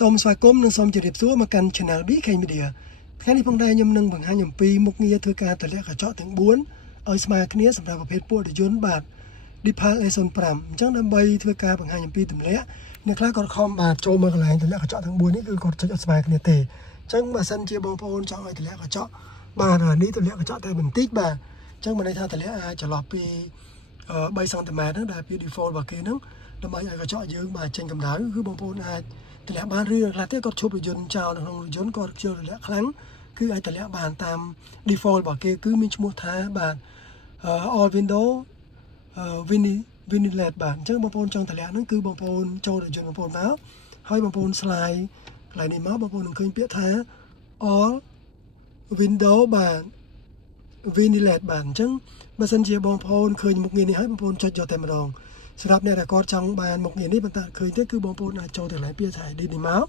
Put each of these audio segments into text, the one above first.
សូមស្វាគមន៍និងសូមជម្រាបសួរមកកាន់ Channel BK Media ថ្ងៃនេះផងដែរខ្ញុំនឹងបង្ហាញអំពីមុខងារធ្វើការតម្លាក់កញ្ចក់ទាំង4ឲ្យស្មើគ្នាសម្រាប់ប្រភេទពួករថយន្តបាទ Depal A05 អញ្ចឹងដើម្បីធ្វើការបង្ហាញអំពីតម្លាក់អ្នកខ្លះគាត់ខំបាទចូលមកកន្លែងតម្លាក់កញ្ចក់ទាំង4នេះគឺគាត់ចុចអត់ស្មើគ្នាទេអញ្ចឹងបើសិនជាបងប្អូនចង់ឲ្យតម្លាក់កញ្ចក់បាទនេះតម្លាក់កញ្ចក់តែបន្តិចបាទអញ្ចឹងមិនន័យថាតម្លាក់អាចចន្លោះពី3សង់ទីម៉ែត្រហ្នឹងដែលជា default របស់គេហ្នឹងដើម្បីឲ្យកញ្ចក់យើងបាទចេញកម្ដៅគឺបងប្អូនអាចតម្លាក់បានឬខ្លះទៀតគាត់ឈប់រថយន្តចោលនៅក្នុងរថយន្តគាត់ខ្ជិលតម្លាក់ខ្លាំងគឺអាចតម្លាក់បានតាម default របស់គេគឺមានឈ្មោះថាបាទ all window vinyl បាទអញ្ចឹងបងប្អូនចង់តម្លាក់ហ្នឹងគឺបងប្អូនចូលរថយន្តបងប្អូនមកហើយបងប្អូន slide កន្លែងនេះមកបងប្អូននឹងឃើញពាក្យថា all window បាទ vinyl បាទអញ្ចឹងបើសិនជាបងប្អូនឃើញមុខងារនេះហើយបងប្អូនចុចយកតែម្ដងសម្រាប់អ្នកដែលគាត់ចង់បានមុខងារនេះប៉ុន្តែឃើញទេគឺបងប្អូនអាចចូលទៅកន្លែងពាក្យថា edit នេះមក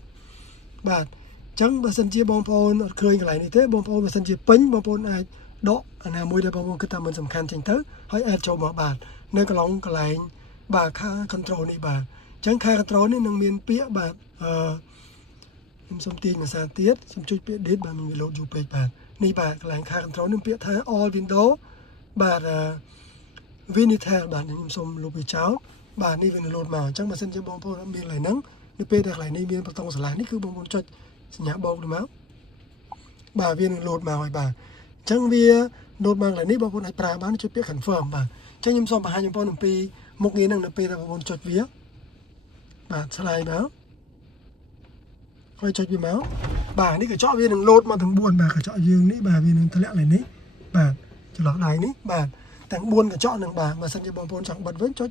បាទអញ្ចឹងបើសិនជាបងប្អូនអត់ឃើញកន្លែងនេះទេបងប្អូនបើសិនជាពេញបងប្អូនអាចដកអាណាមួយដែលបងប្អូនគិតថាមិនសំខាន់ចេញទៅហើយអាចចូលមកបាទនៅកន្លែងបាទខា control នេះបាទអញ្ចឹងខា control នេះនឹងមានពាក្យបាទខ្ញុំសូមទាញភាសាទៀតសូមចុចពាក្យ edit បាទមាន load យូរពេកបាទនេះបាទកន្លែងខា control នេះពាក្យថា all window បាទVinitel បាទខ្ញុំសូមលុបវាចោលបាទនេះវានឹង load មកអញ្ចឹងបើសិនជាបងប្អូនមានកន្លែងហ្នឹងនៅពេលដែលកន្លែងនេះមានប៊ូតុងស្រឡះនេះគឺបងប្អូនចុចសញ្ញាបូកទៅមកបាទវានឹង load មកហើយបាទអញ្ចឹងវា load មកកន្លែងនេះបងប្អូនអាចប្រើបានចុចពាក្យ confirm បាទអញ្ចឹងខ្ញុំសូមបង្ហាញបងប្អូនអំពីមុខងារហ្នឹងនៅពេលដែលបងប្អូនចុចវាបាទ slide មកហើយចុចវាមកបាទនេះកញ្ចក់វានឹង load មកទាំង4បាទកញ្ចក់យើងនេះបាទវានឹងធ្លាក់ឡើងនេះបាទចន្លោះដៃនេះបាទទាំង4កញ្ចក់នឹងបាទបើសិនជាបងប្អូនចង់បិទវិញចុច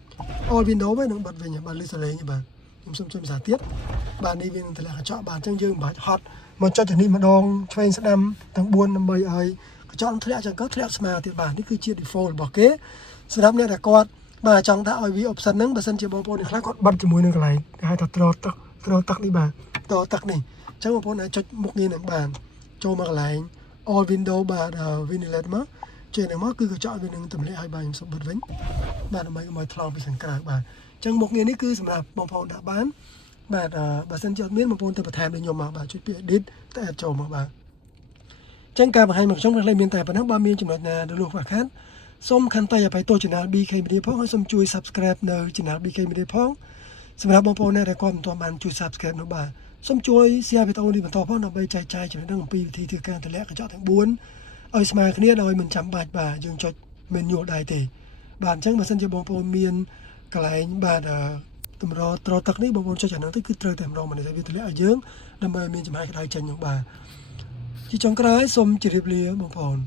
all window វិញនឹងបិទវិញបាទលឺសលេងបាទខ្ញុំសូមជួយភាសាទៀតបាទនេះវានឹងតម្លាក់កញ្ចក់បាទអញ្ចឹងយើងមិនបាច់ហត់មកចុចទៅនេះម្ដងឆ្វេងស្ដាំទាំង4ដើម្បីឲ្យកញ្ចក់ធ្លាក់ចឹងក៏ធ្លាក់ស្មើទៀតបាទនេះគឺជា default របស់គេសម្រាប់អ្នកដែលគាត់បាទចង់ថាឲ្យវា option ហ្នឹងបើសិនជាបងប្អូនខ្លះគាត់បិទជាមួយនឹងកន្លែងគេហៅថាត្រទឹកនេះបាទត្រទឹកនេះអញ្ចឹងបងប្អូនអាចចុចមុខងារនឹងបានចូលមកកន្លែង all window បាទ vinyl មកចេញមកគឺកញ្ចក់វានឹងទម្លាក់ឲ្យបាទខ្ញុំសុំបិទវិញបាទដើម្បីកុំឲ្យថ្លង់ពីខាងក្រៅបាទអញ្ចឹងមុខងារនេះគឺសម្រាប់បងប្អូនដាក់បានបាទបើសិនជាអត់មានបងប្អូនទៅបន្ថែមដូចខ្ញុំមកបាទចុចពាក្យ edit ទៅ add ចូលមកបាទអញ្ចឹងការបង្ហាញរបស់ខ្ញុំខ្លីៗមានតែប៉ុណ្ណឹងបើមានចំណុចណារលួសខ្វះខាតសូមខន្តីអភ័យទោស Channel BK Media ផងហើយសូមជួយ subscribe នៅ Channel BK Media ផងសម្រាប់បងប្អូនដែលគាត់មិនទាន់បានជួយ subscribe នោះបាទសូមជួយ share វីដេអូនេះបន្តផងដើម្បីចែកចាយចំណេះដឹងអំពីវិធីធ្វើការតម្លាក់កញ្ចក់ទាំង4ឲ្យស្មើគ្នាដោយមិនចាំបាច់បាទយើងចុចមិនយល់ដៃទេបាទអញ្ចឹងបើសិនជាបងប្អូនមានកន្លែងបាទតម្រត្រទឹកនេះបងប្អូនចុចអាហ្នឹងទៅគឺត្រូវតែម្ដងមិនទេវាតម្លាក់ឲ្យយើងដើម្បីឲ្យមានចំហាយក្តៅចេញនោះបាទជាចុងក្រោយសូមជម្រាបលាបងប្អូន